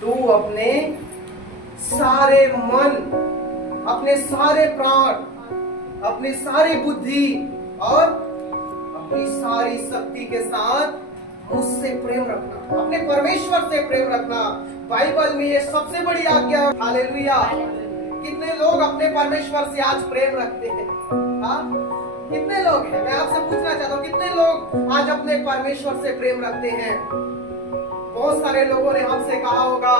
तू अपने सारे मन, अपने सारे प्राण, अपनी सारी बुद्धि और अपनी सारी शक्ति के साथ मुझसे प्रेम रखना, अपने परमेश्वर से प्रेम रखना। बाइबल में ये सबसे बड़ी आज्ञा है। हालेलुया। कितने लोग अपने परमेश्वर से आज प्रेम रखते हैं? हाँ, कितने लोग हैं? मैं आपसे पूछना चाहता हूँ, कितने लोग आज अपने परमेश्वर से प्रेम रखते हैं? बहुत सारे लोगों ने हमसे कहा होगा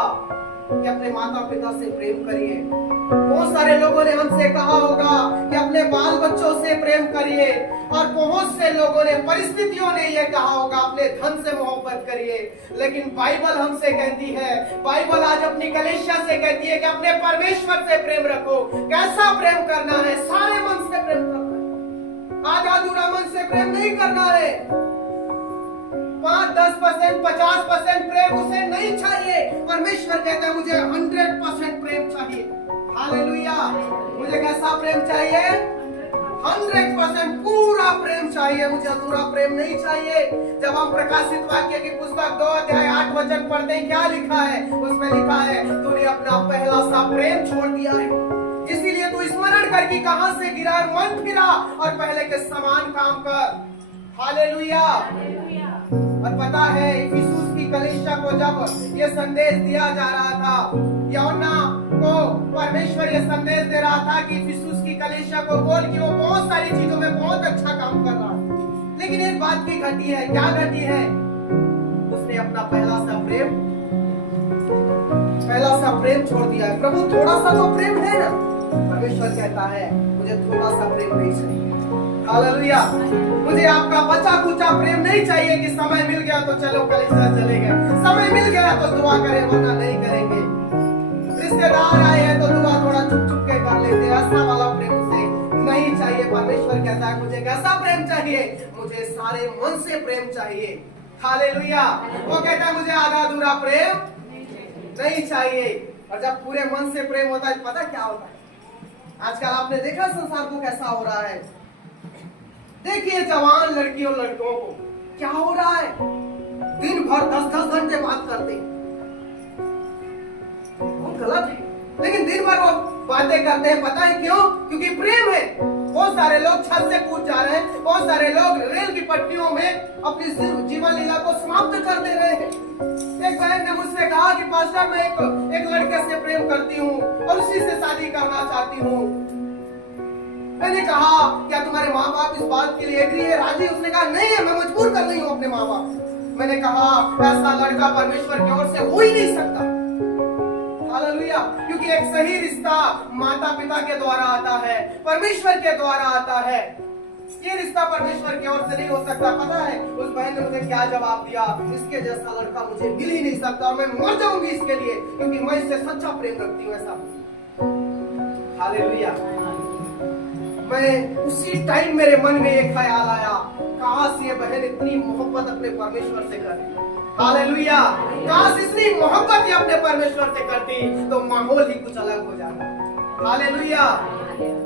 कि अपने माता पिता से प्रेम करिए। बहुत सारे लोगों ने हमसे कहा होगा कि अपने बाल बच्चों से प्रेम करिए। और बहुत से लोगों ने, परिस्थितियों ने ये कहा होगा अपने धन से मोहब्बत करिए। लेकिन बाइबल हमसे कहती है, बाइबल आज अपनी कलीसिया से कहती है कि अपने परमेश्वर से प्रेम रखो। कैसा प्रेम करना है? सारे मन से प्रेम करना है। आधा अधूरा मन से प्रेम नहीं करना है। 5-10%, 50% प्रेम उसे नहीं चाहिए। परमेश्वर कहता है मुझे 100% प्रेम चाहिए। हालेलुया। मुझे कैसा प्रेम चाहिए? 100% पूरा प्रेम चाहिए। मुझे अधूरा प्रेम नहीं चाहिए। जब हम प्रकाशित वाक्य की पुस्तक 2 अध्याय 8 वचन पढ़ते हैं, क्या लिखा है? उसमें लिखा है, तूने अपना पहला सा प्रेम छोड़ दिया है। इसीलिए तू स्मरण कर कि कहां से गिरा, मन फिरा और पहले के समान काम कर। हालेलुया। और पता है, इफिसुस की कलीसिया को जब ये संदेश दिया जा रहा था, यूहन्ना को परमेश्वर ये संदेश दे रहा था कि इफिसुस की कलीसिया को बोल कि वो बहुत सारी चीजों में बहुत अच्छा काम कर रहा है, लेकिन एक बात की घटी है। क्या घटी है? उसने अपना पहला सा प्रेम छोड़ दिया है। प्रभु थोड़ा सा तो प्रेम है ना? परमेश्वर कहता है मुझे थोड़ा सा प्रेम नहीं चाहिए। हालेलुया। मुझे आपका बचा कुचा प्रेम नहीं चाहिए कि समय मिल गया तो चलो कलीसिया चले गए, समय मिल गया तो दुआ करें वरना नहीं करेंगे, रिश्तेदार आए हैं तो दुआ थोड़ा चुप चुप के कर लेते हैं। ऐसा वाला प्रेम उसे नहीं चाहिए। परमेश्वर कहता है मुझे कैसा प्रेम चाहिए? मुझे सारे मन से प्रेम चाहिए। हालेलुया। वो कहता है मुझे आधा अधूरा प्रेम नहीं चाहिए। और जब पूरे मन से प्रेम होता है, पता क्या होता है? आजकल आपने देखा संसार को कैसा हो रहा है। देखिए जवान लड़कियों लड़कों को क्या हो रहा है, दिन भर 10-10 घंटे बात करते हैं। बहुत गलत है, लेकिन दिन भर वो बातें करते हैं। पता है क्यों? क्योंकि प्रेम है। बहुत सारे लोग छत से कूद जा रहे हैं, बहुत सारे लोग रेल की पटरियों में अपनी जीवन लीला को समाप्त कर दे रहे हैं। एक बहन ने मुझसे कहा कि पास्टर मैं एक लड़के से प्रेम करती हूँ और उसी से शादी करना चाहती हूँ। मैंने कहा क्या तुम्हारे माँ बाप इस बात के लिए एग्री है, राजी? उसने कहा नहीं है, मैं मजबूर कर रही हूँ अपने माँ बाप। मैंने कहा ऐसा लड़का परमेश्वर की ओर से हो ही नहीं सकता। हालेलुया। क्योंकि एक सही रिश्ता माता पिता के द्वारा आता है, परमेश्वर के द्वारा आता है। ये रिश्ता परमेश्वर की ओर से नहीं हो सकता। पता है उस बहन ने मुझे क्या जवाब दिया? इसके जैसा लड़का मुझे मिल ही नहीं सकता और मैं मर जाऊंगी इसके लिए, क्योंकि मैं इससे सच्चा प्रेम रखती हूँ। ऐसा। हालेलुया। मैं उसी टाइम मेरे मन में एक ख्याल आया, काश ये बहन इतनी मोहब्बत अपने परमेश्वर से करे। हालेलुया। काश इतनी मोहब्बत ही अपने परमेश्वर से करती तो माहौल ही कुछ अलग हो जाता। हालेलुया।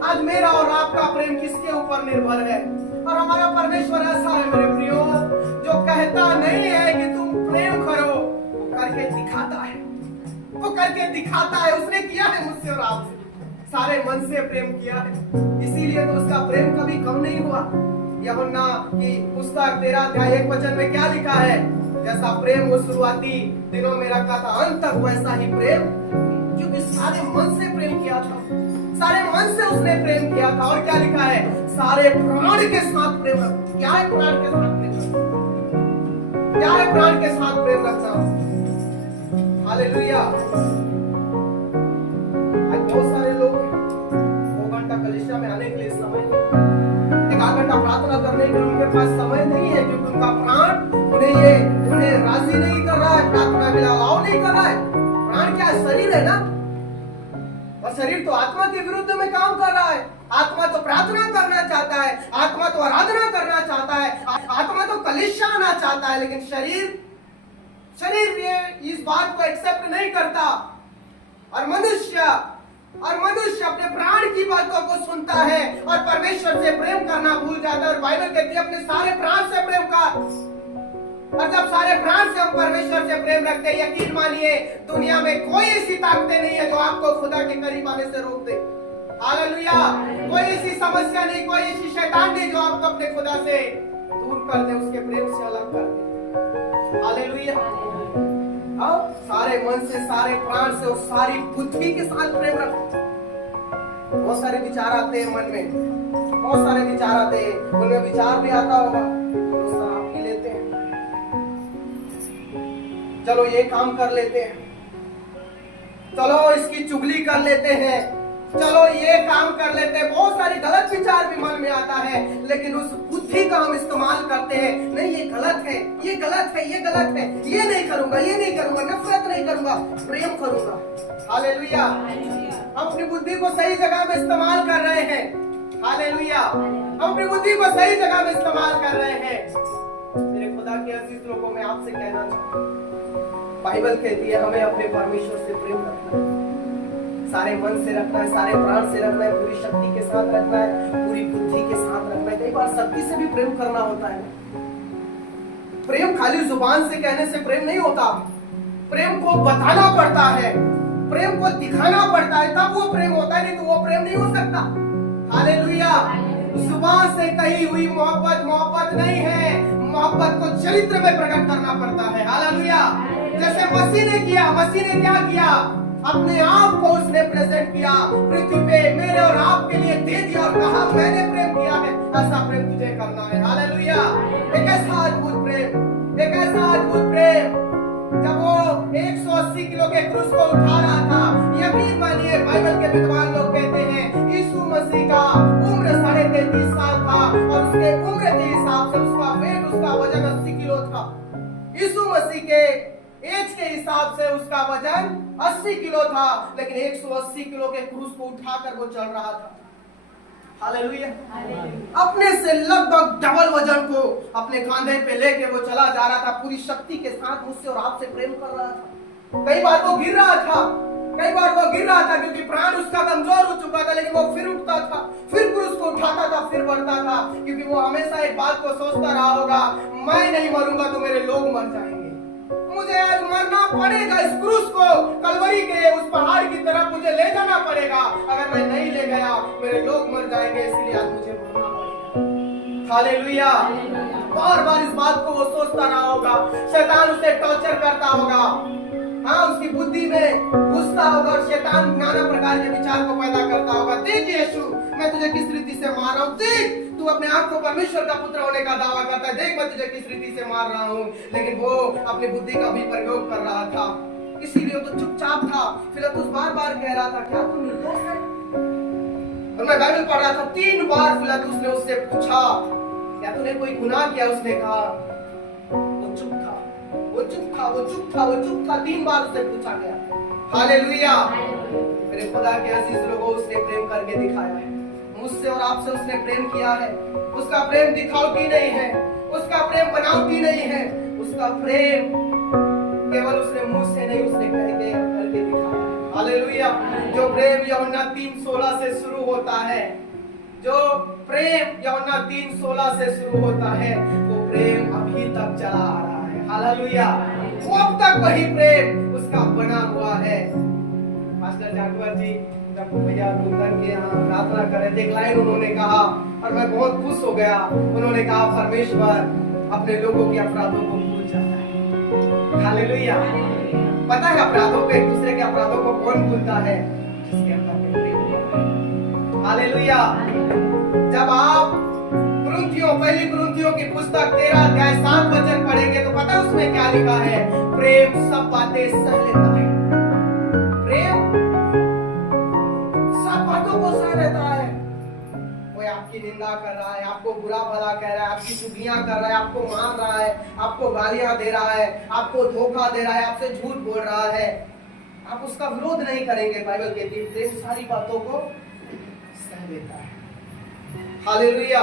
आज मेरा और आपका प्रेम किसके ऊपर निर्भर है? और हमारा परमेश्वर ऐसा है मेरे प्रियो, जो कहता नहीं है कि तुम प्रेम करो, वो करके दिखाता है। वो करके दिखाता है। उसने किया है मुझसे और आपसे, सारे मन से प्रेम किया है, इसीलिए तो उसका प्रेम कभी कम नहीं हुआ। यूहन्ना की पुस्तक 13 अध्याय 1 वचन में क्या लिखा है? जैसा प्रेम वो शुरुआती दिनों में रखा था, अंत तक वैसा ही प्रेम, क्योंकि सारे मन से प्रेम किया था। सारे मन से उसने प्रेम किया था। और क्या लिखा है? सारे प्राण के साथ प्रेम रखना। क्या है प्राण के साथ प्रेम रखना? क्या है प्राण के साथ प्रेम रखना? हालेलुया। बहुत सारे लोग 2 घंटा कलीसिया में आने के लिए समय नहीं, 1 घंटा प्रार्थना करने के लिए उनके पास समय नहीं है, क्योंकि उनका प्राण उन्हें राजी नहीं कर रहा है, प्रार्थना के लिए अलाउ नहीं कर रहा है। प्राण क्या है? शरीर है ना। और शरीर तो आत्मा के विरुद्ध में काम कर रहा है। आत्मा तो प्रार्थना करना चाहता है, आत्मा तो आराधना करना चाहता है, आत्मा तो कलीसिया आना चाहता है, लेकिन शरीर ये इस बात को एक्सेप्ट नहीं करता। और मनुष्य अपने प्राण की बातों को सुनता है और परमेश्वर से प्रेम करना भूल जाता है। और बाइबल कहती है अपने सारे प्राण से प्रेम कर। और जब सारे प्राण से हम परमेश्वर से प्रेम रखते हैं, यकीन मानिए दुनिया में कोई ऐसी ताकतें नहीं है जो आपको खुदा के करीब आने से रोक दे। हालेलुया। कोई ऐसी समस्या नहीं, कोई ऐसी शैतान नहीं जो आपको अपने खुदा से दूर कर दे, उसके प्रेम से अलग कर दे। हालेलुया। अब सारे मन से, सारे प्राण से और सारी बुद्धि के साथ प्रेम रखो। बहुत सारे विचार आते हैं मन में, बहुत सारे विचार आते हैं, उनमें विचार भी आता होगा तो शराब पी लेते हैं, चलो ये काम कर लेते हैं, चलो इसकी चुगली कर लेते हैं, चलो ये काम कर लेते हैं। बहुत सारे गलत विचार भी मन में आता है, लेकिन उस बुद्धि का हम इस्तेमाल करते हैं, नहीं ये गलत है, ये गलत है, ये गलत है, ये नहीं करूंगा, ये नहीं करूंगा, नफरत नहीं करूंगा, प्रेम करूंगा। हालेलुया। हम अपनी बुद्धि को सही जगह में इस्तेमाल कर रहे हैं। हालेलुया। हम अपनी बुद्धि को सही जगह में इस्तेमाल कर रहे हैं। मेरे खुदा के अजीज लोगों में आपसे कहना चाहता हूं, बाइबल कहती है हमें अपने परमेश्वर से प्रेम रखना है, सारे मन से रखना है, सारे प्राण से रखना है, पूरी शक्ति के साथ रखना है, पूरी बुद्धि के साथ रखना है। कई बार शक्ति से भी प्रेम करना होता है। प्रेम खाली जुबान से कहने से प्रेम नहीं होता, प्रेम को बताना पड़ता है, प्रेम को दिखाना पड़ता है, तब वो प्रेम होता है, नहीं तो वो प्रेम नहीं हो सकता। हालेलुया। जुबान से कही हुई मोहब्बत मोहब्बत नहीं है, मोहब्बत को चरित्र में प्रकट करना पड़ता है। हालेलुया। जैसे मसीह ने किया, मसीह ने क्या किया, अपने आप को उसने प्रेजेंट किया पृथ्वी पे मेरे और आपके लिए दे दिया और कहा मैंने प्रेम किया है, ऐसा प्रेम तुझे करना है। हालेलुया। एक ऐसा अद्भुत प्रेम, एक ऐसा अद्भुत प्रेम। जब वो 180 किलो के क्रूस को उठा रहा था, यकीन मानिए बाइबल के विद्वान लोग कहते हैं यीशु मसीह का उम्र 33.5 साल था और उसके उम्र के हिसाब से उसका वेट, उसका वजन 80 किलो था। यीशु मसीह के एज के हिसाब से उसका वजन 80 किलो था, लेकिन 180 किलो के क्रूस को उठाकर वो चल रहा था। हालेलुया। अपने से लगभग डबल वजन को अपने कांधे पे लेके वो चला जा रहा था, पूरी शक्ति के साथ मुझसे और आपसे प्रेम कर रहा था। कई बार वो गिर रहा था, कई बार वो गिर रहा था क्योंकि प्राण उसका कमजोर हो चुका था, लेकिन वो फिर उठता था, फिर क्रूस को उठाता था, फिर बढ़ता था, क्योंकि वो हमेशा एक बात को सोचता रहा होगा, मैं नहीं मरूंगा तो मेरे लोग मर जाएंगे, मुझे आज मरना पड़ेगा, इस क्रूस को कलवरी के उस पहाड़ की तरफ मुझे ले जाना पड़ेगा, अगर मैं नहीं ले गया मेरे लोग मर जाएंगे, इसलिए आज मुझे मरना पड़ेगा। हालेलुया। बार बार इस बात को वो सोचता रहा होगा, शैतान उसे टॉर्चर करता होगा, हाँ उसकी बुद्धि में घुसता होगा और शैतान नाना प्रकार के विचार को पैदा करता होगा। देख यीशु, मैं तुझे किस रीति से मार रहा हूँ, देख तू अपने आप को परमेश्वर का पुत्र होने का दावा करता है, देख मैं तुझे किस रीति से मार रहा हूँ। लेकिन वो अपनी बुद्धि का भी प्रयोग कर रहा था, इसीलिए तो चुपचाप था। फिलतुस बार बार कह रहा था क्या तू निर्दोष है, और मैं बाइबल पढ़ रहा था, 3 बार फिलतुस ने उससे पूछा क्या तूने कोई गुनाह किया, उसने कहा वो चुप था, वो चुप था, वो चुप था, वो चुप था, 3 बार उससे पूछा गया। हालेलुया। मेरे खुदा के अजीज लोगों, उसने प्रेम करके दिखाया है, मुझसे और आपसे उसने प्रेम किया है। उसका प्रेम दिखावटी नहीं है, उसका प्रेम बनावटी नहीं है, उसका प्रेम केवल उसने मुंह से नहीं, उसने करके दिखाया है। हालेलुया। जो प्रेम यूहन्ना 3:16 से शुरू होता है, जो प्रेम यूहन्ना 3:16 से शुरू होता है, वो प्रेम अभी तक चला आ रहा है। हालेलुया। वो अब तक वही प्रेम उसका बना हुआ है। मास्टर जाटवर जी जब भैया नूतन के यहाँ प्रार्थना करे थे, एक लाइन उन्होंने कहा और मैं बहुत खुश हो गया। उन्होंने कहा परमेश्वर अपने लोगों के अपराधों को भूल जाता है। हालेलुया। पता है अपराधों को, एक दूसरे के अपराधों को कौन भूलता है, जिसके अंदर में प्रेम होता है। हालेलुया। जब आप पहली कुरिन्थियों की पुस्तक 13 अध्याय 7 वचन पढ़ेंगे तो पता है उसमें क्या लिखा है, प्रेम सब बातें सह लेता है। प्रेम सब बातों को सह लेता है। कोई आपकी निंदा कर रहा है, आपको बुरा भला कह रहा है, आपकी चुगलियां कर रहा है, आपको मार रहा है, आपको गालियां दे रहा है, आपको धोखा दे रहा है, आपसे झूठ बोल रहा है, आप उसका विरोध नहीं करेंगे। बाइबल कहती है प्रेम सारी बातों को सह लेता है। हालेलुया।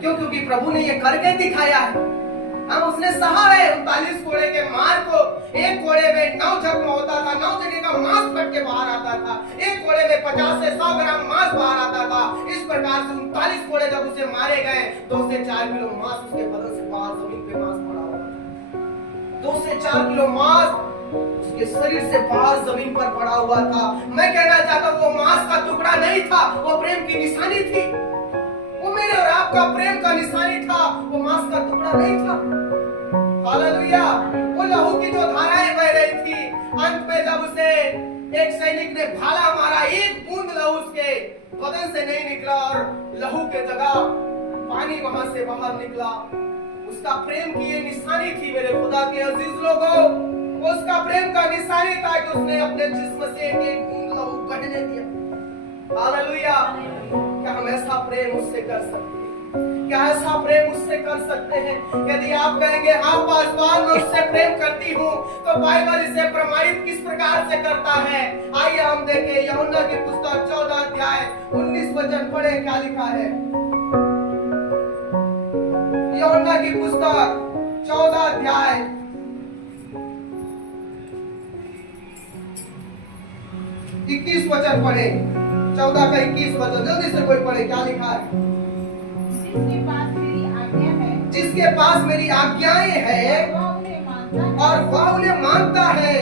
क्यों? क्योंकि प्रभु ने ये करके दिखाया है। हम उसने सहा है 39 कोड़े के मार को। एक कोड़े में 9 जख्म होता था, 9 जगह का मांस फट के बाहर आता था। एक कोड़े में 50 से 100 ग्राम मांस बाहर आता था। इस प्रकार से 39 कोड़े जब उसे मारे गए 2 से 4 किलो मांस उसके बदन से बाहर जमीन पे मांस पड़ा हुआ था। 2 से 4 किलो मांस उसके शरीर से बाहर जमीन पर पड़ा हुआ था। मैं कहना चाहता हूं, वो मांस का टुकड़ा नहीं था, वो प्रेम की निशानी थी। वो मेरे और आपका प्रेम का निशानी था, वो मांस का टुकड़ा नहीं था। हालेलुया। वो लहू की जो धाराएं बह रही थी, अंत में जब उसे एक सैनिक ने भाला मारा, एक बूंद लहू उसके बदन से नहीं निकला और लहू के जगह पानी वहां से बाहर निकला। उसका प्रेम की ये निशानी थी मेरे खुदा के अजीज लोगों। उसका प्रेम का निशानी था कि उसने अपने जिस्म से एक बूंद लहू बहने दिया। हालेलुया। क्या हम ऐसा प्रेम उससे कर सकते हैं? क्या ऐसा प्रेम उससे कर सकते हैं? यदि आप कहेंगे हाँ पासवान मैं उससे प्रेम करती हूँ, तो बाइबल इसे प्रमाणित किस प्रकार से करता है? आइए हम देखें यूहन्ना की पुस्तक 14 अध्याय 19 वचन पढ़े, क्या लिखा है? यूहन्ना की पुस्तक 14 अध्याय 21 वचन पढ़े। 14 का 21 वचन जल्दी से कोई पढ़े, क्या लिखा है? जिसके पास मेरी आज्ञा है, जिसके पास मेरी आज्ञाएं हैं और वह उन्हें मानता है,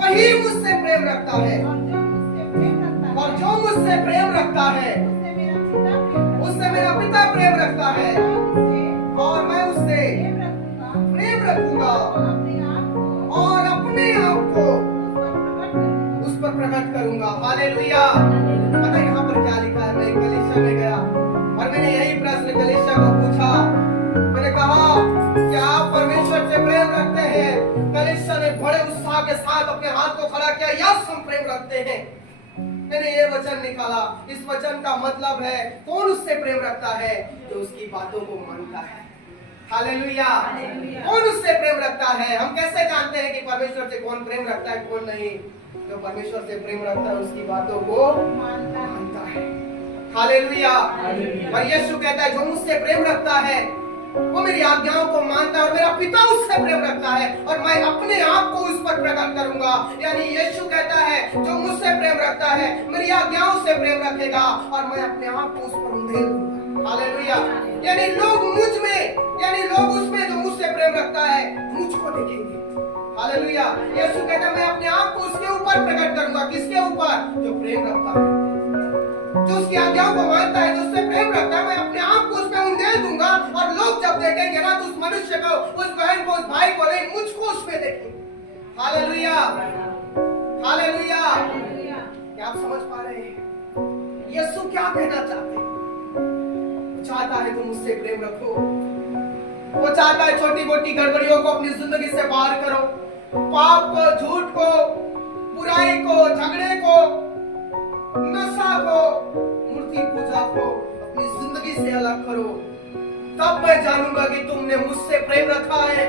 वही मुझसे प्रेम रखता है, और जो मुझसे प्रेम रखता है उससे मेरा पिता प्रेम रखता है, और मैं उससे प्रेम रखूंगा और अपने आप को उस पर प्रकट करूंगा। हालेलुया। पता है यहाँ पर क्या लिखा है? मैं कलीसिया में गया और मैंने यही प्रश्न कलीसिया को पूछा। मैंने कहा क्या आप परमेश्वर से प्रेम रखते हैं? कलीसिया ने बड़े उत्साह के साथ अपने हाथ को खड़ा किया, यस हम प्रेम रखते हैं। मैंने ये वचन निकाला। इस वचन का मतलब है कौन उससे प्रेम रखता है? जो उसकी बातों को मानता है। हालेलुया। कौन उससे प्रेम रखता है? हम कैसे जानते हैं कि परमेश्वर से कौन प्रेम रखता है कौन नहीं? जो परमेश्वर से प्रेम रखता है उसकी बातों को मानता है। हालेलुया। और यीशु कहता है जो मुझसे प्रेम रखता है वो मेरी आज्ञाओं को मानता है, और मेरा पिता उससे प्रेम रखता है और मैं अपने आप को उस पर प्रकट करूंगा। यानी यीशु कहता है जो मुझसे प्रेम रखता है मेरी आज्ञाओं से प्रेम रखेगा और मैं अपने आप को उस पर उंडेल दूंगा। हालेलुया। यानी लोग मुझ में, यानी लोग उसमें जो मुझसे प्रेम रखता है मुझको देखेंगे। हालेलुया। यीशु कहता है मैं अपने आप को उसके ऊपर प्रकट करूंगा। किसके ऊपर? जो प्रेम रखता है, जो उसकी आज्ञाओं को मानता है, जो उससे प्रेम रखता है। मैं अपने आप को उसमें उंडेल दूंगा और लोग जब देखेंगे ना तो उस मनुष्य को, उस बहन को, उस भाई को नहीं, मुझको उसमें देखेंगे। हालेलुया। हालेलुया। क्या आप समझ पा रहे हैं यीशु क्या कहना चाहते हैं? वो चाहता है तुम मुझसे प्रेम रखो। वो चाहता है छोटी मोटी गड़बड़ियों को अपनी जिंदगी से बाहर करो, पाप को, झूठ को, बुराई को, झगड़े को, नशा को, मूर्ति पूजा को अपनी जिंदगी से अलग करो। तब मैं जानूंगा कि तुमने मुझसे प्रेम रखा है,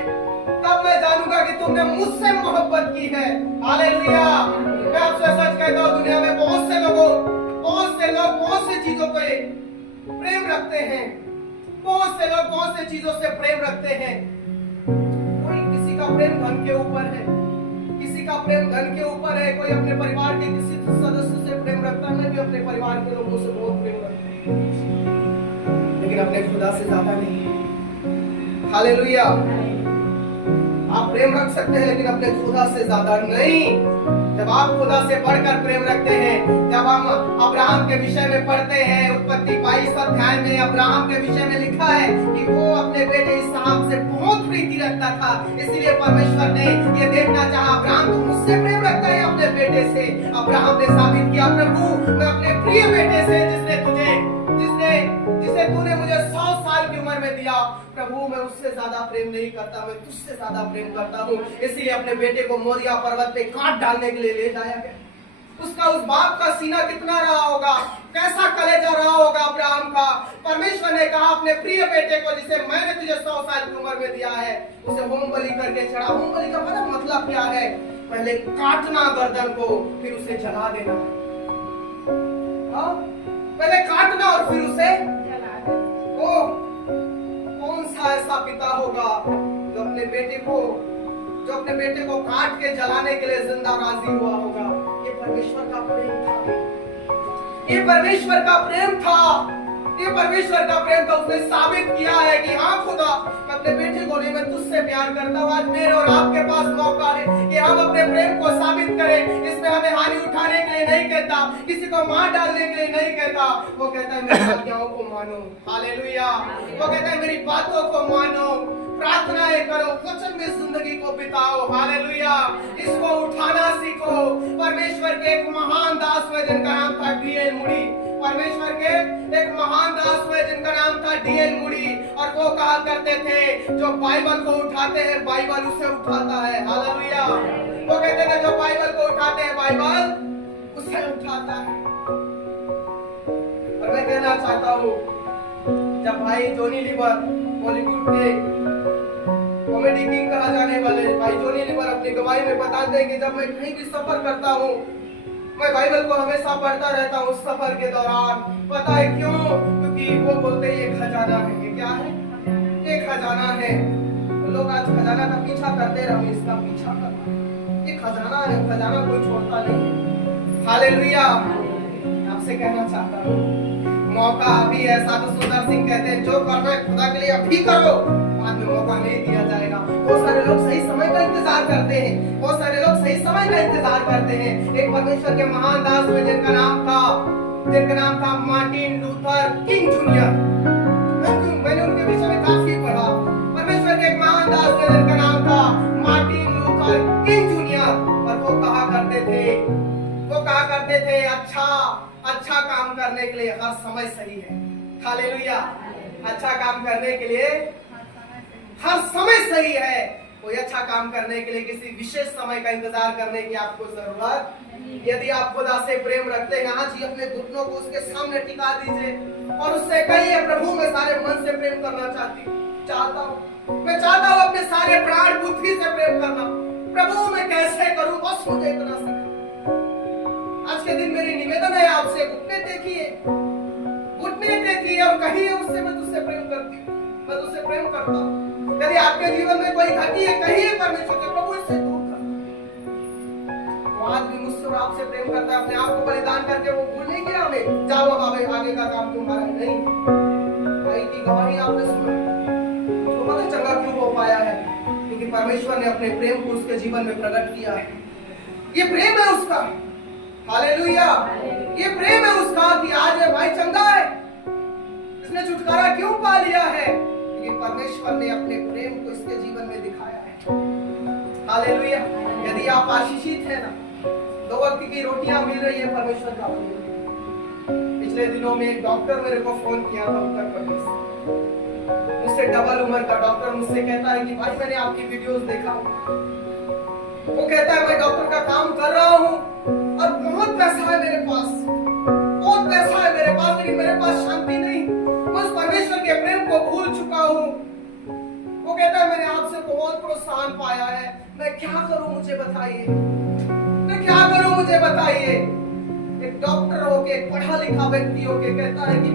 तब मैं जानूंगा कि तुमने मुझसे मोहब्बत की है। हालेलुया। मैं आपसे सच कहता हूं दुनिया में बहुत से लोग बहुत सी चीजों पे प्रेम रखते हैं। बहुत से लोग बहुत सी चीजों से प्रेम रखते हैं। कोई किसी का प्रेम धन के ऊपर है, किसी का प्रेम धन के ऊपर है, कोई अपने परिवार के किसी सदस्य से प्रेम रखता है। मैं भी अपने परिवार के लोगों से बहुत प्रेम रखता हूं, लेकिन अपने खुदा से ज्यादा नहीं। हालेलुया। आप प्रेम रख सकते हैं लेकिन अपने खुदा से ज्यादा नहीं। जब आप खुदा से बढ़कर प्रेम रखते हैं, जब हम अब्राहम के विषय में पढ़ते हैं, उत्पत्ति 22 अध्याय में अब्राहम के विषय में लिखा है कि वो अपने बेटे इसहाक से बहुत प्रीति रखता था। इसलिए परमेश्वर ने ये देखना चाहा अब्राहम तू मुझसे प्रेम रखता है अपने बेटे से। अब्राहम ने साबित किया प्रभु मैं अपने प्रिय बेटे से जिसे तूने मुझे 100 साल की उम्र में दिया, प्रभु मैं उससे ज्यादा प्रेम नहीं करता, मैं तुझसे ज्यादा प्रेम करता हूँ। इसलिए अपने बेटे को मोरिया पर्वत पे काट डालने के लिए ले जाया गया। उसका उस बाप का सीना कितना रहा होगा, कैसा कलेजा रहा होगा अब्राहम का। परमेश्वर ने कहा अपने प्रिय बेटे को जिसे मैंने तुझे 100 साल की उम्र में दिया है उसे होम बलि करके चढ़ा। होम बलि का मतलब क्या है? पहले काटना गर्दन को, फिर उसे जला देना। पहले काटना और फिर उसे जला देना। ओ कौन सा ऐसा पिता होगा जो अपने बेटे को काट के जलाने के लिए जिंदा राजी हुआ होगा? ये परमेश्वर का प्रेम था। ये परमेश्वर का प्रेम था। ये परमेश्वर का प्रेम तो उसने साबित किया है कि हाँ खुदा, मैं अपने बेटे को नहीं, मैं तुझसे प्यार करता हूँ। आज मेरे और आपके पास मौका है कि हम अपने प्रेम को साबित करें। इसमें हमें हानि उठाने के लिए नहीं कहता, किसी को मार डालने के लिए नहीं कहता। वो कहता है मेरी आज्ञाओं को मानो, हालेलुया। वो कहता है मेरी बातों को मानो, प्रार्थनाएं करो, वचन में जिंदगी को बिताओ, हालेलुया। इसको उठाना सीखो। परमेश्वर के एक महान दास हुए जिनका नाम था डीएल मूडी। परमेश्वर के एक महान दास हुए जिनका नाम था डीएल मूडी, और वो कहा करते थे जो बाइबल को उठाते हैं बाइबल उसे उठाता है, हालेलुया। वो कहते थे जो बाइबल को उठाते हैं बाइबल उसे उठाता है। और मैं कहना चाहता हूँ, जब भाई जॉनी लीवर बॉलीवुड के कॉमेडी किंग कहा जाने वाले भाई जॉनी लीवर अपनी गवाही में बताते हैं कि जब मैं कहीं भी सफर करता हूँ, मैं बाइबल को हमेशा पढ़ता रहता हूँ उस सफर के दौरान। पता है क्यों? क्योंकि वो बोलते हैं ये खजाना है। ये क्या है? ये खजाना है। लोग आज खजाना का पीछा करते रहो, इसका पीछा करना। ये खजाना है, खजाना कोई छोड़ता नहीं। हालेलुया। आपसे कहना चाहता हूँ, मौका अभी है। साधु सुंदर सिंह कहते हैं जो करना है खुदा के लिए अभी करो, बाद में मौका नहीं दिया जाएगा। बहुत सारे लोग सही समय का इंतजार करते हैं, बहुत सारे लोग सही समय का इंतजार करते हैं। एक परमेश्वर के महान दास हुए जिनका नाम था मार्टिन लूथर किंग जूनियर। मैंने उनके विषय में काफी पढ़ा। परमेश्वर के एक महान दास हुए जिनका नाम था मार्टिन लूथर किंग जूनियर। और वो कहा करते थे अच्छा काम करने के लिए हर समय सही है, हालेलुया। अच्छा काम करने के लिए हर समय सही है। कोई अच्छा काम करने के लिए किसी विशेष समय का इंतजार करने की आपको जरूरत। यदि आप खुदा से प्रेम रखते हैं, आज ही अपने घुटनों को उसके सामने टिका दीजिए और उससे कहिए प्रभु मैं सारे मन से प्रेम करना चाहता हूँ। मैं चाहता हूँ अपने सारे प्राण बुद्धि से प्रेम करना। प्रभु मैं कैसे करूँ, बस मुझे इतना सिखा। आज के दिन मेरी निवेदन है आपसे, घुटने देखिए और कहिए उससे मैं तुझसे प्रेम करती हूँ, मैं तुझसे प्रेम करता हूँ। यदि आपके जीवन में कोई घटी है, कहिए परमेश्वर के प्रभु इससे दूर कर। वो आज भी मुझसे और आपसे प्रेम करता है। अपने आप को बलिदान करके वो भूल नहीं गया हमें, जाओ आगे का काम तुम्हारा नहीं। भाई की गवाही आपने सुनी, तो पता चंगा क्यों हो पाया है? क्योंकि परमेश्वर ने अपने प्रेम को उसके जीवन में प्रकट किया है। ये प्रेम है उसका, हालेलुया। ये प्रेम है उसका कि आज है भाई चंगा है, इसने छुटकारा क्यों पा लिया है? क्योंकि परमेश्वर ने अपने प्रेम को इसके जीवन में दिखाया है, हालेलुया। यदि आप आशीषित है ना, 2 वक्त की रोटियां मिल रही है, परमेश्वर का प्रेम। पिछले दिनों में एक डॉक्टर मेरे को फोन किया था उत्तर प्रदेश से, मुझसे डबल उम्र का डॉक्टर मुझसे कहता है कि भाई मैंने आपकी वीडियोस देखा। वो कहता है मैं डॉक्टर का काम कर रहा हूँ और बहुत पैसा है मेरे पास, बहुत पैसा है मेरे पास, लेकिन मेरे पास शांति नहीं। मैं उस परमेश्वर के प्रेम को भूल चुका हूँ। वो कहता है मैंने आपसे बहुत प्रोत्साहन पाया है, मैं क्या करूं मुझे बताइए, मैं क्या करूं मुझे बताइए। एक डॉक्टर होके, एक पढ़ा लिखा व्यक्ति होके कहता है कि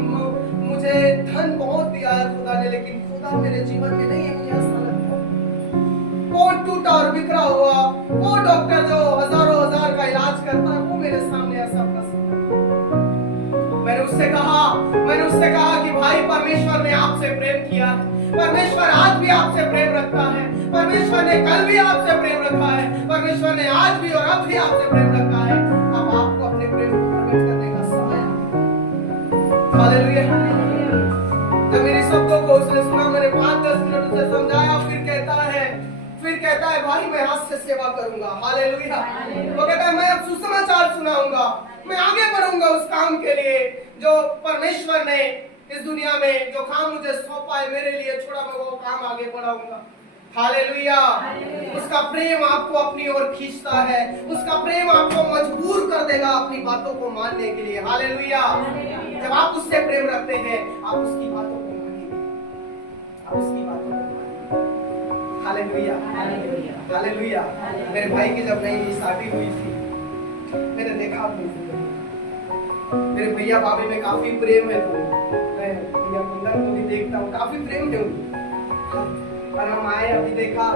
मुझे धन बहुत दिया है खुदा ने, लेकिन खुदा मेरे जीवन में नहीं है। मुझे ऐसा लगता है कौन टूटा और बिखरा हुआ, वो डॉक्टर जो हजारों हजार का इलाज करता है, वो मेरे सामने ऐसा प्रश्न। मैंने उससे कहा कि भाई परमेश्वर ने आपसे प्रेम किया है, परमेश्वर आज भी आपसे प्रेम रखता है, परमेश्वर ने कल भी आपसे प्रेम रखा है, परमेश्वर ने आज भी और अब भी आपसे प्रेम रखा है। अब आपको अपने प्रेम को प्रकट करने का समय है, हालेलुया। जब मेरी शब्दों को उसने सुना, मैंने 5-10 मिनट उसे समझाया, फिर कहता है भाई मैं आज से सेवा करूंगा, हालेलुया। वो कहता है मैं अब सुसमाचार सुनाऊंगा, मैं आगे बढ़ूंगा उस काम के लिए जो परमेश्वर ने इस दुनिया में जो काम मुझे सौंपा है मेरे लिए छोड़ा, मैं वो काम आगे बढ़ाऊंगा, हालेलुया। उसका प्रेम आपको अपनी ओर खींचता है, उसका प्रेम आपको मजबूर कर देगा अपनी बातों को मानने के लिए, हालेलुया। जब आप उससे प्रेम रखते हैं, आप उसकी बातों को मानेंगे, आप उसकी बातों को मानेंगे, हालेलुया, हालेलुया। मेरे भाई की जब नई शादी हुई थी, मैंने देखा मेरे भैया भाभी में काफी प्रेम है, तो मैं भैया कुंदन को भी देखता हूँ, काफी प्रेम है उनको। और हम आए, अभी देखा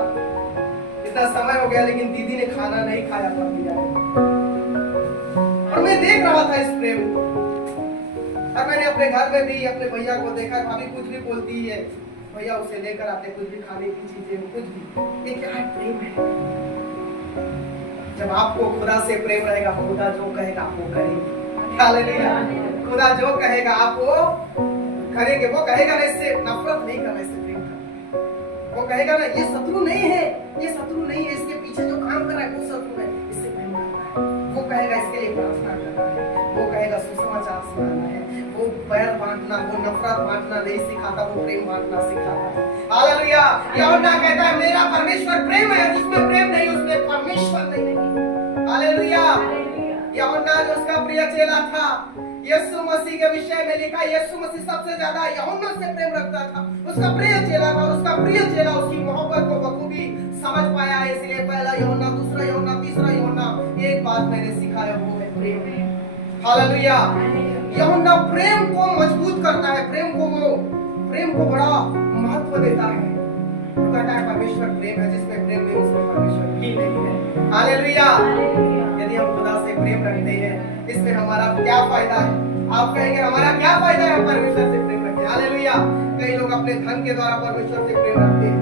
इतना समय हो गया, लेकिन दीदी ने खाना नहीं खाया था भैया, और मैं देख रहा था इस प्रेम को। और मैंने अपने घर में भी अपने भैया को देखा, भाभी कुछ भी बोलती है, भैया उसे लेकर आते कुछ भी खाने की चीजें, कुछ भी। ये क्या है? प्रेम है। जब आपको खुदा से प्रेम रहेगा, खुदा जो कहेगा आप वो करेंगे। हालेलुया। खुदा जो कहेगा आप वो करेंगे। वो कहेगा ना इससे नफरत नहीं करना, इससे प्रेम करना। वो कहेगा ना ये शत्रु नहीं है, ये शत्रु नहीं है, इसके पीछे जो काम कर रहा है वो शत्रु है, इससे प्रेम करना है। वो कहेगा इसके लिए प्रार्थना करना है, वो कहेगा सुसमाचार सुनाना है, वो बैर बांटना, वो नफरत बांटना नहीं सिखाता, वो प्रेम बांटना सिखाता है। हालेलुया। यूहन्ना कहता है मेरा परमेश्वर प्रेम है, जिसमें प्रेम नहीं उसमें परमेश्वर नहीं है। हालेलुया। यूहन्ना जो उसका प्रिय चेला था, यीशु मसीह के विषय में लिखा, यीशु मसीह सबसे ज्यादा यूहन्ना से प्रेम रखता था। उसका प्रिय चेला था और उसका प्रिय चेला उसकी मोहब्बत को बखूबी समझ पाया है। इसलिए पहला यूहन्ना, दूसरा यूहन्ना, तीसरा यूहन्ना, एक बात मैंने सिखाया वो है प्रेम। हालेलुया। यूहन्ना प्रेम को मजबूत करता है, प्रेम को बड़ा महत्व देता है। वो कहता है परमेश्वर प्रेम है, जिसमें प्रेम नहीं उसमें परमेश्वर भी नहीं है। हालेलुया। यदि हम खुदा से प्रेम रखते हैं, इसमें हमारा क्या फायदा है? आप कहेंगे हमारा क्या फायदा है हम परमेश्वर से प्रेम रखते हैं? हालेलुया। कई लोग अपने धन के द्वारा परमेश्वर से प्रेम रखते हैं।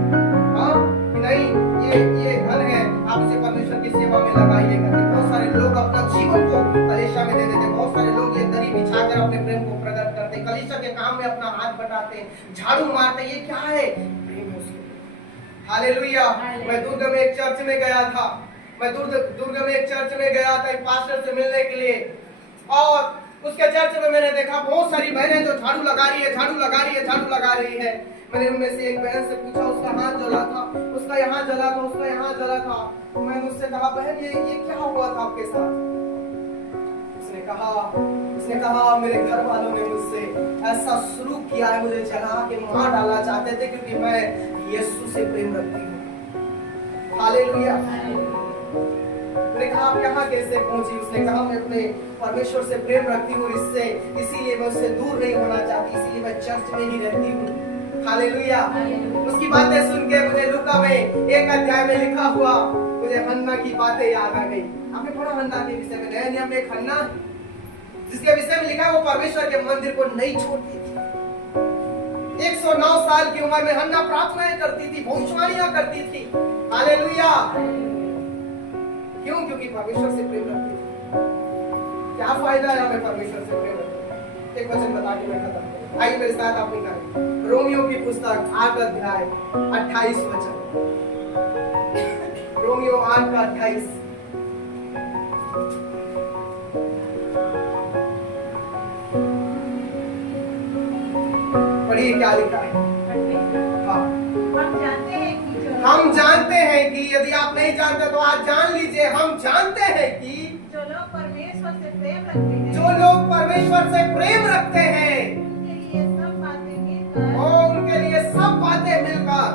हाँ नहीं, ये धन है, आप इसे परमेश्वर की सेवा में लगाइएगा। बहुत सारे लोग अपना जीवन को कलीसिया में दे देते हैं। बहुत सारे लोग ये दरी बिछाकर अपने प्रेम को प्रकट करते हैं, कलीसिया के काम में अपना हाथ बटाते हैं, झाड़ू मारते हैं। ये क्या है? प्रेम है उसके। हालेलुया। मैं दुर्ग में एक चर्च में गया था, एक पास्टर से मिलने के लिए, और उसके चर्च में मैंने देखा बहुत सारी बहनें जो झाड़ू लगा रही है। मैंने उनमें से एक बहन से पूछा, उसका हाथ जला था, उसका यहाँ जला था। मैंने उससे कहा बहन ये क्या हुआ था आपके साथ? उसने कहा मेरे घर वालों ने मुझसे ऐसा शुरू किया है, मुझे जला के मार डालना चाहते थे क्योंकि मैं यीशु से प्रेम रखती हूँ। हालेलुया। मैंने कहा आप यहाँ कैसे पहुंची? उसने कहा मैं अपने परमेश्वर से प्रेम रखती हूँ, इसीलिए मैं उससे दूर नहीं होना चाहती, इसीलिए मैं चर्च में ही रहती हूँ। हालेलुया। उसकी बातें सुन के मुझे लूका में एक अध्याय में लिखा हुआ मुझे हन्ना की बातें याद आ गई। आपने पढ़ा हन्ना के विषय में? नया नियम में एक हन्ना जिसके विषय में लिखा है वो परमेश्वर के मंदिर को नहीं छोड़ती थी। 109 साल की उम्र में हन्ना प्रार्थनाएं करती थी, भविष्यवाणियां करती थी। हालेलुया। क्यों? क्योंकि परमेश्वर से प्रेम रखती थी। क्या फायदा है हमें परमेश्वर से प्रेम रखने? एक वचन बता के मैं खत्म करूं। आइए मेरे साथ आप निकालें रोमियो की पुस्तक 8 अध्याय 28 वचन। रोमियो 8 का 28। पढ़िए क्या लिखा है। हाँ। हम जानते हैं कि यदि आप नहीं जानते तो आज जान लीजिए, हम जानते हैं कि जो लोग परमेश्वर से प्रेम रखते हैं, उनके लिए सब बातें मिलकर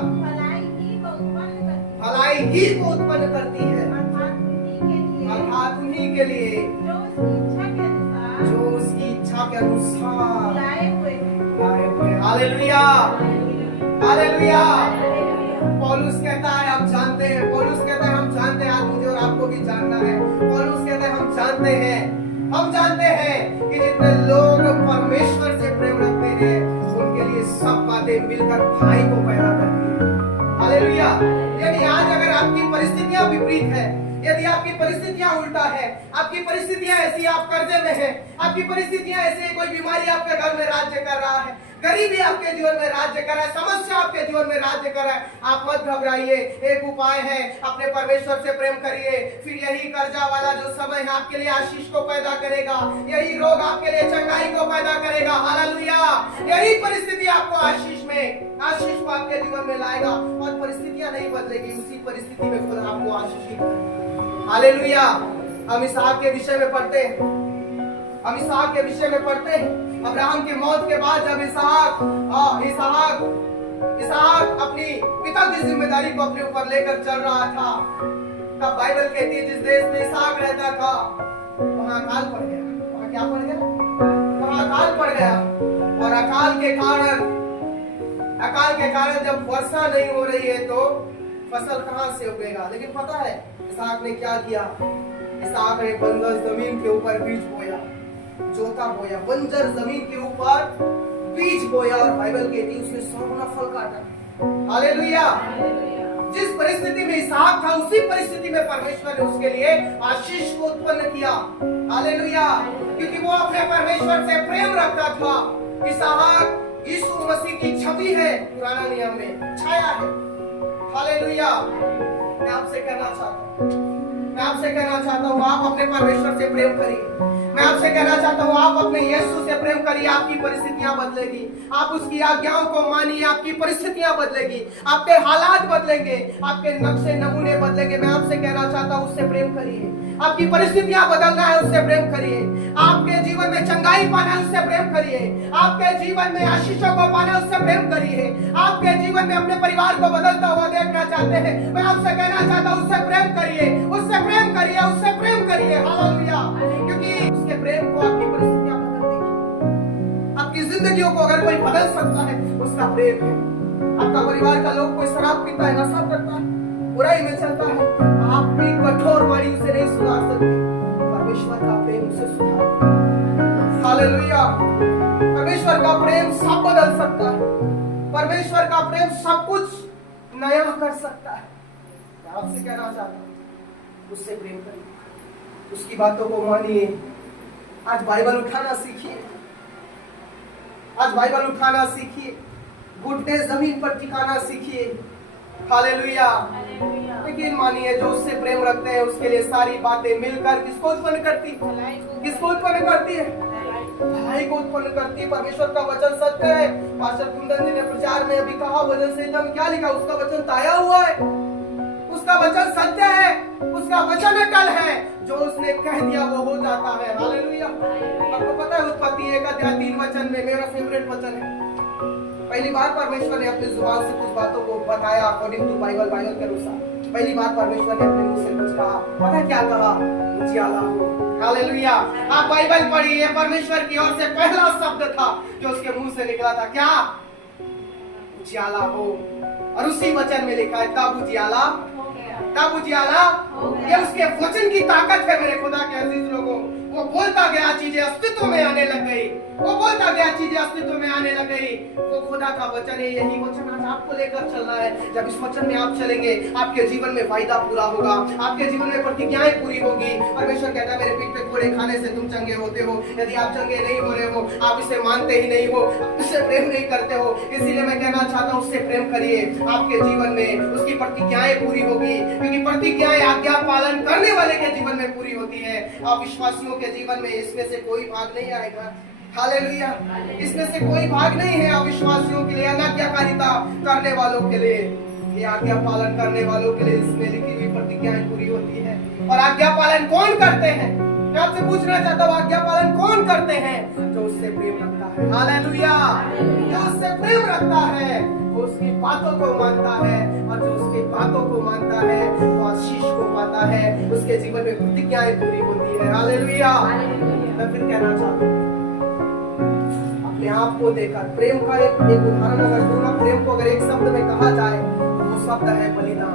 भलाई ही को उत्पन्न करती है, अर्थात उन्हीं के लिए जो उसकी इच्छा के अनुसार लाए हुए। हालेलुया। हालेलुया। पौलुस कहता है हम जानते हैं, हम जानते हैं, आज मुझे और आपको भी जानना है। पौलुस कहता है हम जानते हैं कि जितने लोग परमेश्वर से प्रेम रखते हैं उनके लिए सब बातें मिलकर भाई को पैदा करती है। हालेलुया। यदि आज अगर आपकी परिस्थितियां विपरीत है, यदि आपकी परिस्थितियां उल्टा है, आपकी परिस्थितियां ऐसी आप कर्जे में है, आपकी परिस्थितियां ऐसी कोई बीमारी आपके घर में राज्य कर रहा है, गरीबी आपके जीवन में राज्य कर रहा है, समस्या आपके जीवन में राज्य कर रहा है, आप मत घबराइए। एक उपाय है, अपने परमेश्वर से प्रेम करिए, फिर यही कर्जा वाला जो समय है आपके लिए आशीष को पैदा करेगा, यही रोग आपके लिए चंगाई को पैदा करेगा। हालेलुया। यही परिस्थिति आपको आशीष को आपके जीवन में लाएगा और परिस्थितियां नहीं बदलेगी, उसी परिस्थिति में खुदा आपको आशीषित करेगा। हालेलुया। हम इसहाक के विषय में पढ़ते हैं, अब्राहम की मौत के बाद जब इसहाक अपनी पिता की जिम्मेदारी को अपने ऊपर लेकर चल रहा था, तब बाइबल कहती है जिस देश में इसहाक रहता था वहां अकाल पड़ गया। वहां क्या पड़ गया? वहां अकाल पड़ गया। और अकाल के कारण जब वर्षा नहीं हो रही है तो फसल कहां से उगेगा? लेकिन पता है इसहाक ने क्या किया? इसहाक ने बंजर जमीन के ऊपर बीज बोया। जोता बोया, बंजर जमीन के ऊपर बीज बोया और बाइबल कहती है उसने 100 गुना फल काटा। हालेलुया। जिस परिस्थिति में इसहाक था उसी परिस्थिति में परमेश्वर ने उसके लिए आशीष को उत्पन्न किया। हालेलुया। क्योंकि वो अपने परमेश्वर से प्रेम रखता था। इसहाक यीशु मसीह की छवि है, पुराना नियम में छाया है। हालेलुया। मैं आपसे कहना चाहता हूँ आप अपने परमेश्वर से प्रेम करिए। मैं आपसे कहना चाहता हूँ आप अपने यीशु से प्रेम करिए, आपकी परिस्थितियां बदलेगी। आप उसकी आज्ञाओं को मानिए, आपकी परिस्थितियां बदलेगी, आपके हालात बदलेंगे, आपके नक्शे नमूने बदलेंगे। मैं आपसे कहना चाहता हूँ उससे प्रेम करिए। आपकी परिस्थितियां बदलना है, उससे प्रेम करिए। आपके जीवन में चंगाई पाना है, उससे प्रेम करिए। आपके जीवन में आशीषों को पाना है, उससे प्रेम करिए। आपके जीवन में अपने परिवार को बदलता हुआ देखना चाहते हैं, मैं आपसे कहना चाहता हूँ उससे प्रेम करिए, उससे प्रेम करिए, उससे प्रेम करिए। हालेलुया। क्योंकि उसके प्रेम को आपकी परिस्थितियां बदल देगी। आपकी जिंदगियों को अगर कोई बदल सकता है उसका प्रेम है। आपका परिवार का लोग कोई शराब पीता है, नशा करता है, बुराई में चलता है, आपकी कठोर वाणी उसे नहीं सुधार सकती। परमेश्वर का प्रेम उसे सुधार। हालेलुया। परमेश्वर का प्रेम सब बदल सकता है। परमेश्वर का प्रेम सब कुछ नया कर सकता है। मैं आपसे कहना चाहता हूँ उससे प्रेम करिए, उसकी बातों को मानिए। आज बाइबल उठाना सीखिए, आज बाइबल उठाना सीखिए, घुटने जमीन पर टिकाना सीखिए। हालेलुया। लेकिन मानिए जो उससे प्रेम रखते हैं उसके लिए सारी बातें मिलकर किसको उत्पन्न करती है? किसको उत्पन्न करती है? भलाई को उत्पन्न करती है। परमेश्वर का वचन सत्य है। पास्टर कुंदन जी ने प्रचार में अभी कहा, वचन संहिता में क्या लिखा? उसका वचन ताया हुआ है, उसका वचन सत्य है, उसका वचन अटल है। जो उसने कह दिया वो हो जाता है। हालेलुया। आपको पता है उत्पत्ति 1:3 वचन में मेरा फेवरेट वचन है। पहली बार परमेश्वर ने अपनी जुबान से कुछ बातों को बताया अकॉर्डिंग टू बाइबल के अनुसार। पहली बार परमेश्वर ने अपने मुंह से कुछ कहा। पता क्या कहा? उजियाला हो। हालेलुया। आप बाइबल पढ़िए, परमेश्वर की ओर से पहला शब्द था जो उसके मुंह से निकला था, क्या? उजियाला हो। और उसी वचन में लिखा है तब उजियाला, तब उजियाला। ये उसके वचन की ताकत है मेरे खुदा के अजीज लोगों। वो बोलता गया चीजें अस्तित्व में आने लग गई, वो बोलता गया चीजें अस्तित्व में आने लग गई। वो खुदा का वचन है, यही वचन आज आपको लेकर चलना है। जब इस वचन में आप चलेंगे आपके जीवन में फायदा पूरा होगा, आपके जीवन में प्रतिज्ञाएं पूरी होगी। परमेश्वर कहता है मेरे पीठ पे घोड़े खाने से तुम चंगे होते हो। यदि आप चंगे नहीं हो रहे हो, आप इसे मानते ही नहीं हो, उससे प्रेम नहीं करते हो, इसीलिए मैं कहना चाहता हूँ उससे प्रेम करिए। आपके जीवन में उसकी प्रतिज्ञाएं पूरी होगी, क्योंकि प्रतिज्ञाएं आज्ञा पालन करने वाले के जीवन में पूरी होती है। अविश्वासियों के जीवन में इसमें से कोई भाग नहीं आएगा। हालेलुया। इसमें से कोई भाग नहीं है अविश्वासियों के लिए, अनाज्ञाकारिता करने वालों के लिए। ये आज्ञा पालन करने वालों के लिए इसमें लिखी हुई प्रतिज्ञाएं पूरी होती है। और आज्ञा पालन कौन करते हैं? मैं आपसे पूछना चाहता हूँ आज्ञा पालन कौन करते हैं? जो उससे प्रेम रखता है। हालेलुया। जो उससे प्रेम रखता है वो उसकी बातों को मानता है, और जो उसकी बातों को मानता है वो आशीष को पाता है, उसके जीवन में प्रतिज्ञाएं पूरी होती है। हालेलुया। मैं फिर कहना चाहता हूँ अपने आप को देखकर प्रेम का एक उदाहरण अगर दूंगा, प्रेम को अगर एक शब्द में कहा जाए तो वो शब्द है बलिदान।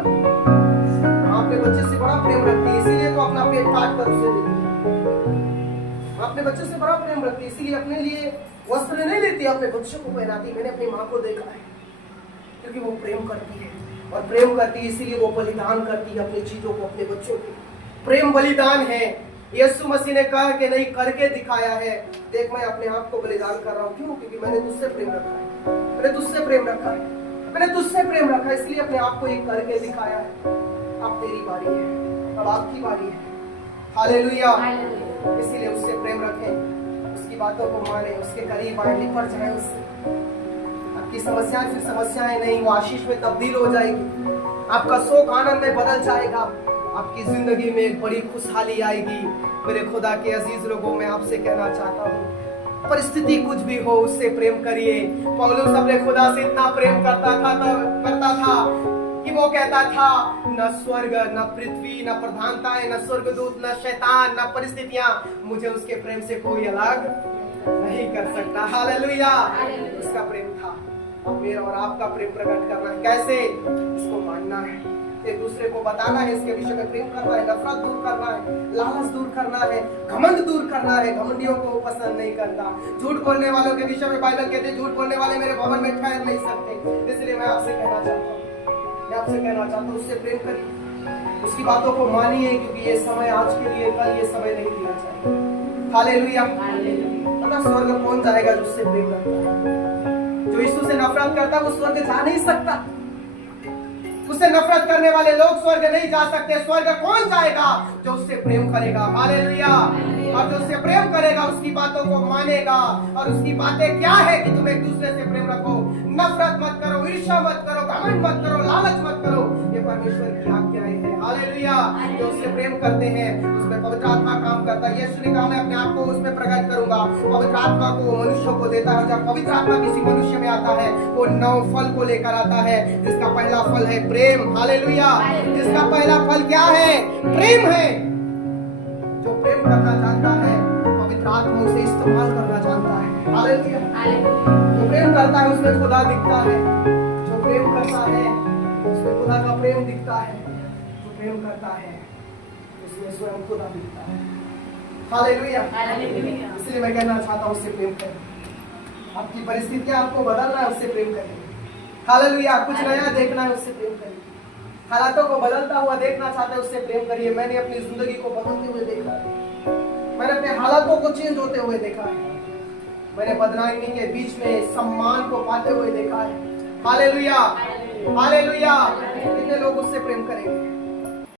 अपने बच्चे से बड़ा प्रेम रखती है, इसीलिए तो अपना पेट काट कर उसे देती है। अपने बच्चे से बड़ा प्रेम रखती है, इसीलिए अपने लिए वस्त्र नहीं लेती, अपने बच्चों को पहनाती। मैंने अपनी माँ को देखा है, क्योंकि वो प्रेम करती है, और प्रेम करती है इसीलिए वो बलिदान करती है अपनी चीजों को, अपने बच्चों की। प्रेम बलिदान है। यीशु मसीह ने कहा कि नहीं, करके दिखाया है। देख मैं अपने आप को बलिदान कर रहा हूँ। क्यों? क्योंकि मैंने तुझसे प्रेम रखा है, मैंने तुझसे प्रेम रखा है, मैंने तुझसे प्रेम रखा है, इसलिए अपने आप को ये करके दिखाया है। अब तेरी बारी है, अब आपकी बारी है। हालेलुया। इसीलिए उससे प्रेम रखें, उसकी बातों को माने, उसके करीब आए, निपट जाए उससे। आपकी समस्याएं फिर समस्याएं नहीं, वो आशीष में तब्दील हो जाएगी। आपका शोक आनंद में बदल जाएगा। आपकी जिंदगी में एक बड़ी खुशहाली आएगी। मेरे खुदा के अजीज लोगों, मैं आपसे कहना चाहता हूँ परिस्थिति कुछ भी हो उससे प्रेम करिए। पौलुस अपने खुदा से इतना प्रेम करता था कि वो कहता था न स्वर्ग, न पृथ्वी, न प्रधानताएं, न स्वर्गदूत, न शैतान, न परिस्थितियां मुझे उसके प्रेम से कोई अलग नहीं कर सकता। हालेलुया। उसका प्रेम था। अब मेरा और आपका प्रेम प्रकट करना है। कैसे? इसको मानना है, एक दूसरे को बताना है, इसके विषय में प्रेम करना है, नफरत दूर करना है, लालच दूर करना है, घमंड दूर करना है। घमंडियों को पसंद नहीं करता। झूठ बोलने वालों के विषय में बाइबल कहते हैं झूठ बोलने वाले मेरे भवन में ठहर नहीं सकते। इसलिए मैं आपसे कहना चाहता हूँ उससे प्रेम करिए, उसकी बातों को मानिए, क्योंकि ये समय आज के लिए, कल ये समय नहीं दिया जाएगा। हालेलुया। पता स्वर्ग कौन जाएगा जो उससे प्रेम करता है। जो यीशु से नफरत करता है वो स्वर्ग जा नहीं सकता। उससे नफरत करने वाले लोग स्वर्ग नहीं जा सकते। स्वर्ग कौन जाएगा? जो उससे प्रेम करेगा। हालेलुया। और जो उससे प्रेम करेगा उसकी बातों को मानेगा। और उसकी बातें क्या है कि तुम एक दूसरे से प्रेम रखो, नफरत मत करो, ईर्ष्या मत करो, घमंड मत करो, लालच मत करो। ये परमेश्वर की आज्ञाएं हैं। हालेलुया। जो उससे प्रेम करते हैं उसमें पवित्र आत्मा काम करता है। यीशु ने कहा मैं अपने आप को उसमें प्रकट करूंगा। पवित्र आत्मा को मनुष्य को देता है। जब पवित्र आत्मा किसी मनुष्य में आता है वो 9 फल को लेकर आता है, जिसका पहला फल है प्रेम। हालेलुया। जिसका पहला फल क्या है? प्रेम है। जो प्रेम करना जानता है पवित्र आत्मा उसे इस्तेमाल करना जानता है। हालेलुया। जो प्रेम करता है उसमें खुदा दिखता है। जो प्रेम करता है उसमें खुदा का प्रेम दिखता है। जो प्रेम करता है उसमें स्वयं खुदा दिखता है। हालेलुया। इसलिए मैं कहना चाहता हूँ उससे प्रेम करें। आपकी परिस्थितियां आपको बदलना है, उससे प्रेम करें। हालेलुया। कुछ नया देखना है, उससे प्रेम करिए। हालातों को बदलता हुआ देखना चाहते हैं, उससे प्रेम करिए। मैंने अपनी जिंदगी को बदलते हुए देखा है। मैंने अपने हालातों को चेंज होते हुए देखा है। मैंने बदनामी के बीच में सम्मान को पाते हुए देखा है। हालेलुया। हालेलुया। कितने लोग उससे प्रेम करेंगे?